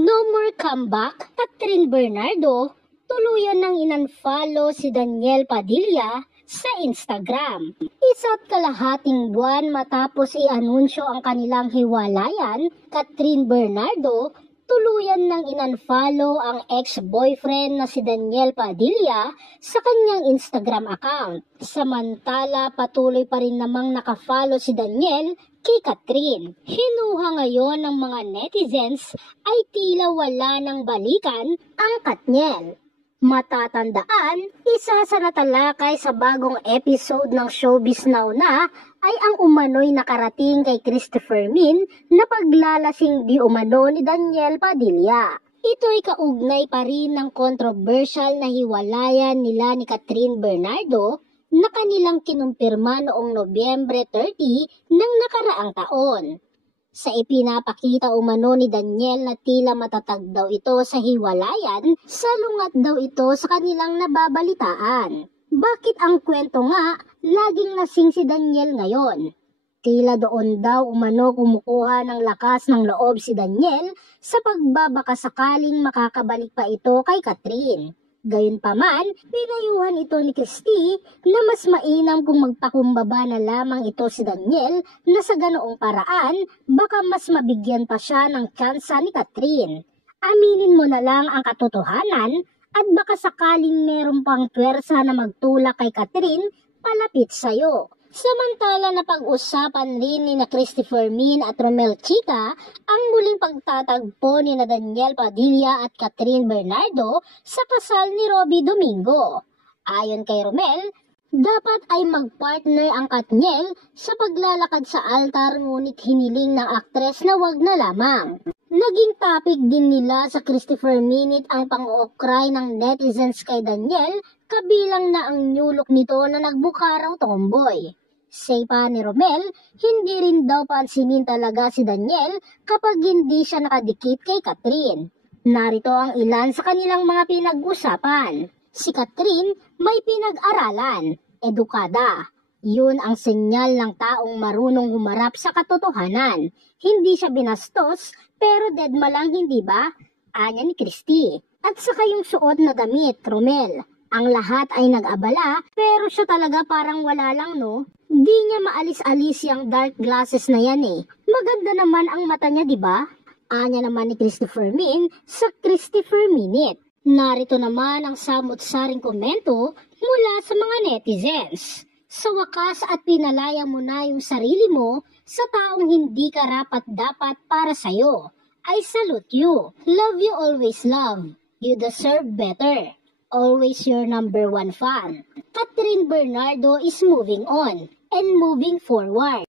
No more comeback, Catherine Bernardo, tuluyan nang inunfollow si Daniel Padilla sa Instagram. Isa't kalahating buwan matapos i-anunsyo ang kanilang hiwalayan, Catherine Bernardo, tuluyan nang inunfollow ang ex-boyfriend na si Daniel Padilla sa kanyang Instagram account. Samantala, patuloy pa rin namang nakafollow si Daniel kay Catherine. Hinuha ngayon ng mga netizens ay tila wala ng balikan ang Katniel. Matatandaan, isa sa natalakay sa bagong episode ng Showbiz Now na ay ang umano'y nakarating kay Christopher Min na paglalasing di umano ni Daniel Padilla. Ito'y kaugnay pa rin ng controversial na hiwalayan nila ni Catherine Bernardo na kanilang kinumpirma noong Nobyembre 30 ng nakaraang taon. Sa ipinapakita umano ni Daniel na tila matatag daw ito sa hiwalayan, salungat daw ito sa kanilang nababalitaan. Bakit ang kwento nga, laging lasing si Daniel ngayon? Tila doon daw umano kumukuha ng lakas ng loob si Daniel sa pagbabaka sakaling makakabalik pa ito kay Catherine. Gayunpaman, pinayuhan ito ni Christy na mas mainam kung magpakumbaba na lamang ito si Daniel na sa ganoong paraan baka mas mabigyan pa siya ng tsansa ni Catherine. Aminin mo na lang ang katotohanan at baka sakaling meron pang pwersa na magtulak kay Catherine palapit sa'yo. Samantala na pag-usapan rin ni na Christopher Min at Romel Chica ang muling pagtatagpo ni na Daniel Padilla at Catherine Bernardo sa kasal ni Robby Domingo. Ayon kay Romel, dapat ay magpartner ang Katniel sa paglalakad sa altar ngunit hiniling ng aktres na wag na lamang. Naging topic din nila sa Christopher Minute ang pang-ookray ng netizens kay Daniel, kabilang na ang nyulok nito na nagbuka raw tomboy. Say pa ni Romel, hindi rin daw pansinin talaga si Daniel kapag hindi siya nakadikit kay Catherine. Narito ang ilan sa kanilang mga pinag-usapan. Si Catherine may pinag-aralan, edukada. Yun ang senyal ng taong marunong humarap sa katotohanan. Hindi siya binastos, pero deadma lang, hindi ba? Anya ni Christy. At saka yung suot na damit, Romel. Ang lahat ay nag-abala, pero siya talaga parang wala lang, no? Di niya maalis-alis yung dark glasses na yan eh. Maganda naman ang mata niya, di ba? Anya naman ni Christopher Min sa Christopher Minute. Narito naman ang samot-saring komento mula sa mga netizens. Sa wakas at pinalaya mo na yung sarili mo sa taong hindi karapat-dapat para sa'yo. I salute you. Love you always love. You deserve better. Always your number one fan. Catherine Bernardo is moving on and moving forward.